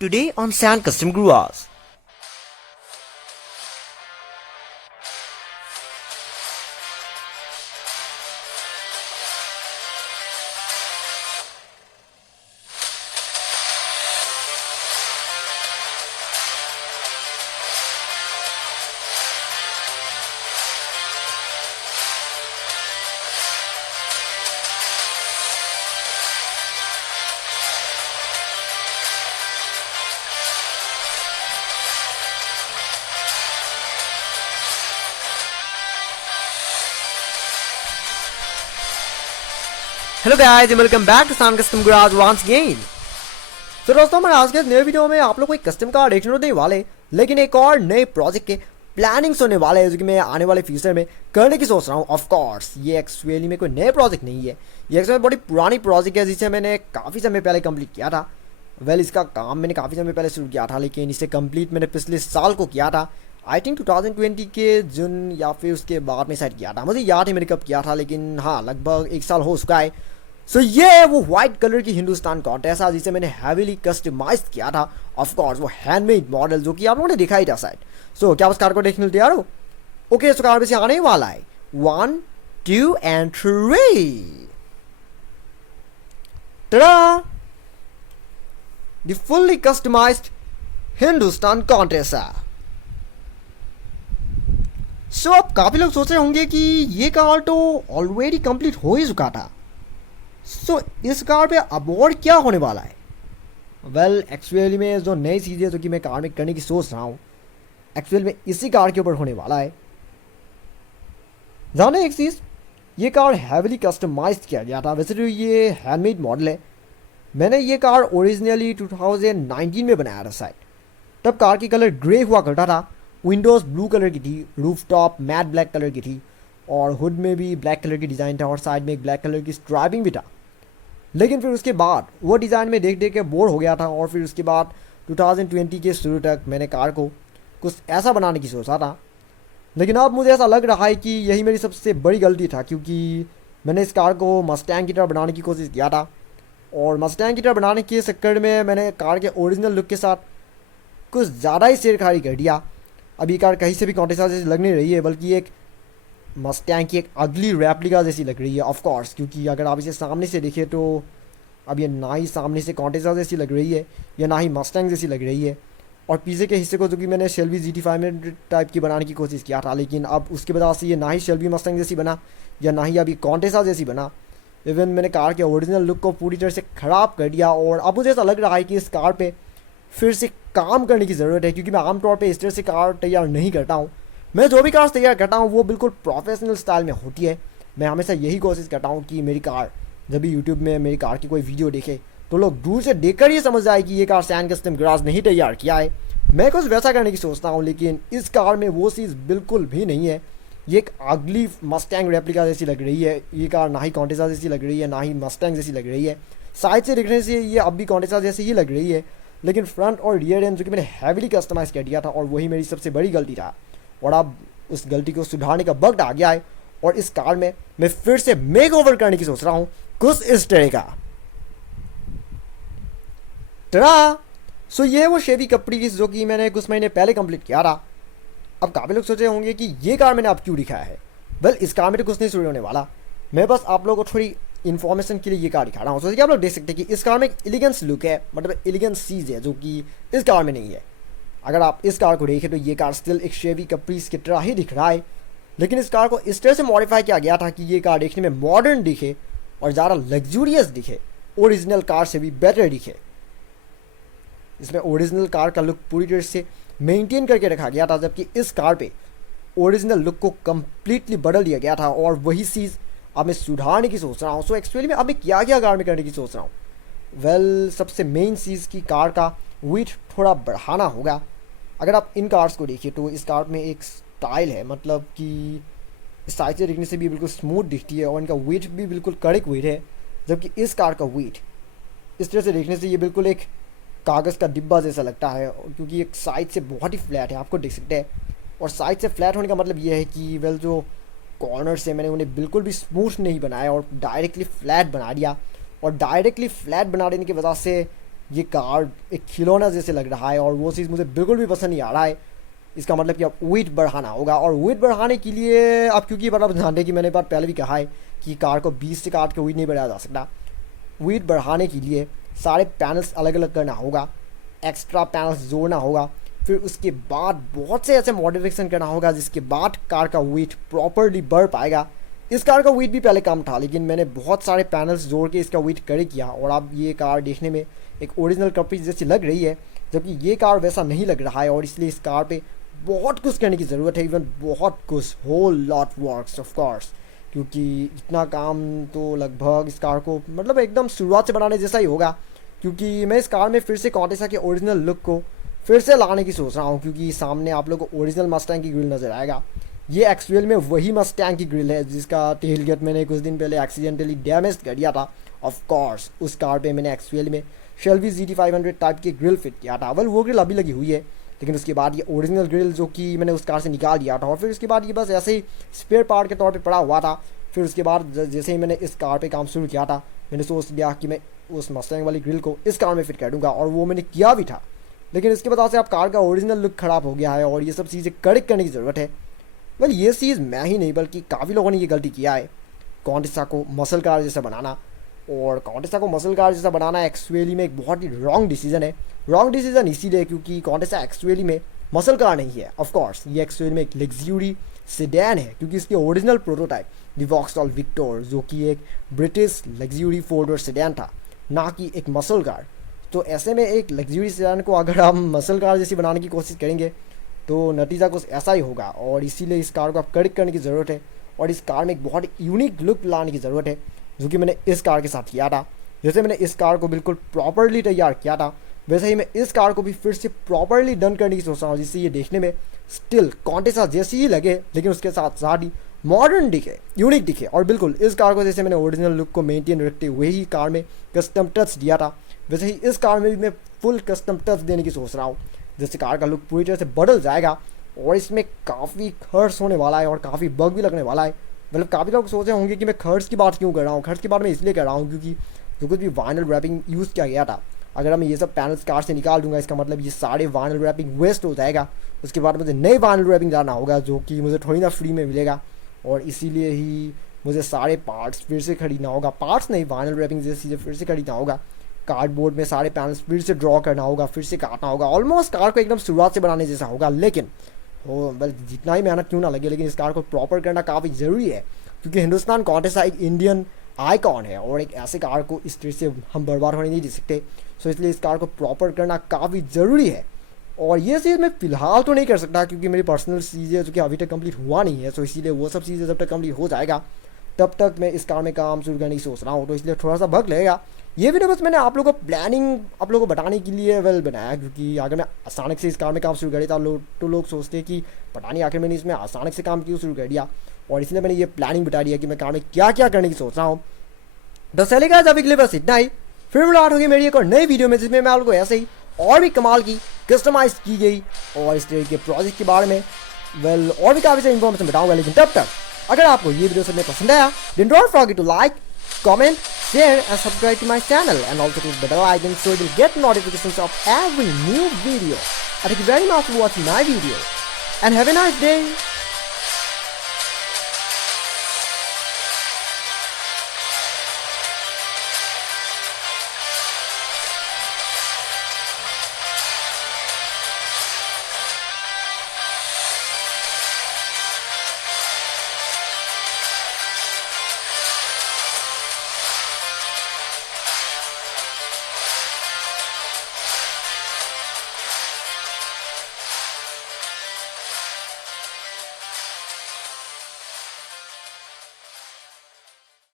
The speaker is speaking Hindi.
Today on Sand Custom Grooves. Hello guys, welcome back to Sand Custom garage once again. तो दोस्तों, हमारे आज के नए वीडियो में आप लोग को एक कस्टम कार देखने को देने वाले, लेकिन एक और नए प्रोजेक्ट के प्लानिंग्स होने वाले हैं जो कि मैं आने वाले फ्यूचर में करने की सोच रहा हूँ। ऑफ कोर्स ये एक्चुअली में कोई नए प्रोजेक्ट नहीं है, ये एक्चुअली बड़ी पुरानी प्रोजेक्ट है जिसे मैंने काफ़ी समय पहले कंप्लीट किया था। इसका काम मैंने काफ़ी समय पहले शुरू किया था, लेकिन इसे कंप्लीट मैंने पिछले साल को किया था। आई थिंक 2020 के जून या फिर उसके बाद में शायद किया था, मुझे याद है मैंने कब किया था, लेकिन हाँ लगभग एक साल हो चुका है। सो ये है वो व्हाइट कलर की हिंदुस्तान कॉन्टेसा जिसे मैंने हैवीली कस्टमाइज किया था। ऑफ कोर्स वो हैंडमेड मॉडल जो कि आप लोगों ने देखा ही था शायद। सो क्या उस कार को देखने तैयार हो? ओके, इस कार में से आने वाला है 1, 2 and 3। Ta-da! The fully customized Hindustan Contessa. सो अब काफी लोग सोच रहे होंगे कि ये कार तो ऑलरेडी कंप्लीट हो ही चुका था, सो इस कार पे अब और क्या होने वाला है? एक्चुअली में जो नई चीज़ें जो कि मैं कार में करने की सोच रहा हूँ, एक्चुअली में इसी कार के ऊपर होने वाला है। जाने एक चीज़, ये कार हैवीली कस्टमाइज किया गया था। वैसे तो ये हैंडमेड मॉडल है। मैंने ये कार ओरिजिनली 2019 में बनाया था शायद। तब कार की कलर ग्रे हुआ करता था, विंडोज़ ब्लू कलर की थी, roof top matte black colour की थी, और हुड में भी ब्लैक कलर की डिज़ाइन था, और साइड में एक ब्लैक कलर की स्ट्राइपिंग भी था। लेकिन फिर उसके बाद वो डिज़ाइन में देख देख के बोर हो गया था, और फिर उसके बाद 2020 के शुरू तक मैंने कार को कुछ ऐसा बनाने की सोचा था। लेकिन अब मुझे ऐसा लग रहा है कि यही मेरी सबसे बड़ी गलती था, क्योंकि मैंने इस कार को मस्टैंग की तरह बनाने की कोशिश किया था, और मस्टैंग की तरह बनाने के चक्कर में मैंने कार के ओरिजिनल लुक के साथ कुछ ज़्यादा ही छेड़खानी कर दिया। अब ये कार कहीं से भी कॉन्टेसा जैसी लग नहीं रही है, बल्कि एक मस्टैंग की एक अगली रेप्लिका जैसी लग रही है। ऑफ कोर्स, क्योंकि अगर आप इसे सामने से देखें तो अब ये ना ही सामने से कॉन्टेसा जैसी लग रही है, या ना ही मस्टैंग जैसी लग रही है। और पीछे के हिस्से को जो कि मैंने शेल्बी GT5 में टाइप की बनाने की कोशिश किया था, लेकिन अब उसके वजह से ये ना ही शेल्बी मस्टैंग जैसी बना, या ना ही अभी कॉन्टेसा जैसी बना। इवन मैंने कार के ओरिजिनल लुक को पूरी तरह से ख़राब कर दिया, और अब मुझे ऐसा लग रहा है कि इस कार पर फिर से काम करने की ज़रूरत है, क्योंकि मैं आमतौर पर इस तरह से कार तैयार नहीं करता हूँ। मैं जो भी कार तैयार करता हूँ वो बिल्कुल प्रोफेशनल स्टाइल में होती है। मैं हमेशा यही कोशिश करता हूँ कि मेरी कार, जब भी यूट्यूब में मेरी कार की कोई वीडियो देखे तो लोग दूर से देखकर ही समझ जाए कि ये कार सैंड कस्टम गराज नहीं तैयार किया है। मैं कुछ वैसा करने की सोचता हूँ, लेकिन इस कार में वो चीज़ बिल्कुल भी नहीं है। ये एक अगली मस्टैंग रेप्लिका जैसी लग रही है। ये कार ना ही कॉन्टेसा जैसी लग रही है, ना ही मस्टैंग जैसी लग रही है। साइड से दिखने से ये अब भी कॉन्टेसा जैसी ही लग रही है, लेकिन फ्रंट और रियर एंड जो कि मैंने हैवीली कस्टमाइज़ कर दिया था, और वही मेरी सबसे बड़ी गलती था। और अब उस गलती को सुधारने का वक्त आ गया है, और इस कार में मैं फिर से मेक ओवर करने की सोच रहा हूँ कुछ इस तरह का। टरा! सो ये है वो शेवी कपड़ी जो कि मैंने कुछ महीने पहले कंप्लीट किया था। अब काफ़ी लोग सोच रहे होंगे कि ये कार मैंने अब क्यों दिखाया है। इस कार में तो कुछ नहीं शुरू होने वाला। मैं बस आप लोगों को थोड़ी इन्फॉर्मेशन के लिए ये कार दिखा रहा हूँ। सोचिए आप लोग देख सकते हैं कि इस कार में एक एलिगेंस लुक है, मतलब एलिगेंस चीज़ है जो कि इस कार में नहीं है। अगर आप इस कार को देखें तो ये कार स्टिल एक शेवी कप्रीस की तरह ही दिख रहा है, लेकिन इस कार को इस तरह से मॉडिफाई किया गया था कि ये कार देखने में मॉडर्न दिखे और ज़्यादा लग्जूरियस दिखे, ओरिजिनल कार से भी बेटर दिखे। इसमें ओरिजिनल कार का लुक पूरी तरह से मेंटेन करके रखा गया था, जबकि इस कार पे ओरिजिनल लुक को कम्प्लीटली बदल दिया गया था, और वही चीज़ अब मैं सुधारने की सोच रहा हूँ। सो एक्चुअली में अब मैं क्या क्या कार में करने की सोच रहा हूँ? सबसे मेन चीज़ की कार का वेट थोड़ा बढ़ाना होगा। अगर आप इन कार्स को देखिए तो इस कार में एक स्टाइल है, मतलब कि साइड से दिखने से भी बिल्कुल स्मूथ दिखती है, और इनका वेट भी बिल्कुल कड़क वेट है। जबकि इस कार का वेट इस तरह से देखने से ये बिल्कुल एक कागज़ का डिब्बा जैसा लगता है, क्योंकि एक साइड से बहुत ही फ्लैट है, आपको देख सकते हैं। और साइड से फ्लैट होने का मतलब ये है कि जो कॉर्नर्स है मैंने उन्हें बिल्कुल भी स्मूथ नहीं बनाया और डायरेक्टली फ्लैट बना दिया। और डायरेक्टली फ्लैट बना देने की वजह से ये कार एक खिलौना जैसे लग रहा है और वो चीज़ मुझे बिल्कुल भी पसंद नहीं आ रहा है। इसका मतलब कि अब वेट बढ़ाना होगा और वेट बढ़ाने के लिए अब क्योंकि मतलब ध्यान दें कि मैंने बार पहले भी कहा है कि कार को 20 से काट के वेट नहीं बढ़ाया जा सकता। वेट बढ़ाने के लिए सारे पैनल्स अलग अलग करना होगा, एक्स्ट्रा पैनल्स जोड़ना होगा, फिर उसके बाद बहुत से ऐसे मॉडिफिकेशन करना होगा जिसके बाद कार का वेट प्रॉपरली बढ़ पाएगा। इस कार का वेट भी पहले कम था लेकिन मैंने बहुत सारे पैनल्स जोड़ के इसका वेट कड़े किया और अब ये कार देखने में एक ओरिजिनल कपड़ी जैसी लग रही है, जबकि ये कार वैसा नहीं लग रहा है और इसलिए इस कार पे बहुत कुछ करने की ज़रूरत है, इवन बहुत कुछ, whole lot works of course, क्योंकि इतना काम तो लगभग इस कार को मतलब एकदम शुरुआत से बनाने जैसा ही होगा। क्योंकि मैं इस कार में फिर से कॉन्टेसा के ओरिजिनल लुक को फिर से लाने की सोच रहा हूँ, क्योंकि सामने आप लोग को ओरिजिनल मस्टैंग की ग्रिल नज़र आएगा। ये एक्चुअल में वही मस्टैंग की ग्रिल है जिसका टेल गेट मैंने कुछ दिन पहले एक्सीडेंटली डैमेज कर दिया था। ऑफ कोर्स उस कार पे मैंने एक्चुअल में शेल्बी GT500 टाइप की ग्रिल फिट किया था। वेल वो ग्रिल अभी लगी हुई है, लेकिन उसके बाद ये ओरिजिनल ग्रिल जो कि मैंने उस कार से निकाल दिया था और फिर उसके बाद ये बस ऐसे ही स्पेयर पार्ट के तौर पे पड़ा हुआ था। फिर उसके बाद जैसे ही मैंने इस कार पे काम शुरू किया था मैंने सोच लिया कि मैं उस मस्टैंग वाली ग्रिल को इस कार में फिट कर दूँगा और वो मैंने किया भी था। लेकिन इसके वजह से अब कार का ओरिजिनल लुक ख़राब हो गया है और ये सब चीज़ें करेक्ट करने की ज़रूरत है। वेल ये चीज़ मैं ही नहीं बल्कि काफ़ी लोगों ने ये गलती किया है, कॉन्टेसा को मसल कार जैसा बनाना। और कॉन्टेसा को मसल कार जैसा बनाना एक्चुअली में एक बहुत ही रॉन्ग डिसीजन है। रॉन्ग डिसीजन इसीलिए क्योंकि कॉन्टेसा एक्चुअली में मसल कार नहीं है। ऑफ कोर्स ये एक्चुअली में एक लग्जरी सेडान है, क्योंकि इसके ओरिजिनल प्रोटोटाइप द वॉक्सटॉल विक्टर जो कि एक British luxury four door sedan था, ना कि एक मसल कार। तो ऐसे में एक लग्जरी सेडान को अगर हम मसल कार जैसी बनाने की कोशिश करेंगे तो नतीजा कुछ ऐसा ही होगा और इसीलिए इस कार को अब करेक्ट करने की ज़रूरत है और इस कार में एक बहुत यूनिक लुक लाने की ज़रूरत है, जो कि मैंने इस कार के साथ किया था। जैसे मैंने इस कार को बिल्कुल प्रॉपरली तैयार किया था वैसे ही मैं इस कार को भी फिर से प्रॉपरली डन करने की सोच रहा हूँ, जिससे ये देखने में स्टिल कॉन्टेसा जैसी ही लगे लेकिन उसके साथ साथ ही मॉडर्न दिखे, यूनिक दिखे। और बिल्कुल इस कार को जैसे मैंने ओरिजिनल लुक को मेंटेन रखते हुए ही कार में कस्टम टच दिया था वैसे ही इस कार में भी मैं फुल कस्टम टच देने की सोच रहा हूँ, जिससे कार का लुक पूरी तरह से बदल जाएगा और इसमें काफ़ी खर्च होने वाला है और काफ़ी बग भी लगने वाला है। मतलब काफ़ी लोग सोचे होंगे कि मैं खर्च की बात क्यों कर रहा हूँ। खर्च की बात मैं इसलिए कर रहा हूँ क्योंकि जो कुछ भी वाइनल रैपिंग यूज़ किया गया था, अगर मैं ये सब पैनल्स कार से निकाल दूंगा इसका मतलब ये सारे वाइनल रैपिंग वेस्ट हो जाएगा। उसके बाद मुझे नई वाइनल रैपिंग लाना होगा जो कि मुझे थोड़ी ना फ्री में मिलेगा और इसीलिए ही मुझे सारे पार्ट्स फिर से खरीदना होगा। पार्ट्स नहीं, वाइनल रैपिंग जैसी चीज़ें फिर से खरीदना होगा। कार्डबोर्ड में सारे पैनल्स फिर से ड्रॉ करना होगा, फिर से काटना होगा। ऑलमोस्ट कार को एकदम शुरुआत से बनाने जैसा होगा, लेकिन हो बस जितना ही मेहनत क्यों ना लगे लेकिन इस कार को प्रॉपर करना काफ़ी ज़रूरी है, क्योंकि हिंदुस्तान कॉन्टेसा एक इंडियन आइकॉन है और एक ऐसे कार को इस तरह से हम बर्बाद होने नहीं दे सकते। सो इसलिए इस कार को प्रॉपर करना काफ़ी ज़रूरी है। और ये चीज़ मैं फ़िलहाल तो नहीं कर सकता क्योंकि मेरी पर्सनल चीज़ें जो कि अभी तक कंप्लीट हुआ नहीं है। सो इसीलिए वो सब चीज़ें जब तक कंप्लीट हो जाएगा तब तक मैं इस कार में काम शुरू करने की सोच रहा हूँ, तो इसलिए थोड़ा सा वक्त लगेगा। ये वीडियो बस मैंने आप लोगों को प्लानिंग आप लोगों को बताने के लिए बनाया, क्योंकि अगर मैं अचानक से इस कार में काम शुरू कर देता तो लोग सोचते हैं कि पता नहीं आखिर मैंने इसमें अचानक से काम क्यों शुरू कर दिया। और इसलिए मैंने ये प्लानिंग बता दिया कि मैं कार में क्या क्या करने की सोच रहा हूँ। तो चलिए गाइस अभी के लिए बस इतना ही। फिर मुलाकात होगी मेरी एक और नई वीडियो में जिसमें मैं आप लोगों को ऐसे ही और भी कमाल की कस्टमाइज की गई और इस तरह के प्रोजेक्ट के बारे में और भी काफ़ी सारी इन्फॉर्मेशन बताऊंगा। लेकिन तब तक अगर आपको ये वीडियो सबसे पसंद आया then don't forget to like, comment, share and subscribe to my channel and also click the bell icon so you will get notifications of every new video. I thank you very much for watching my video and have a nice day.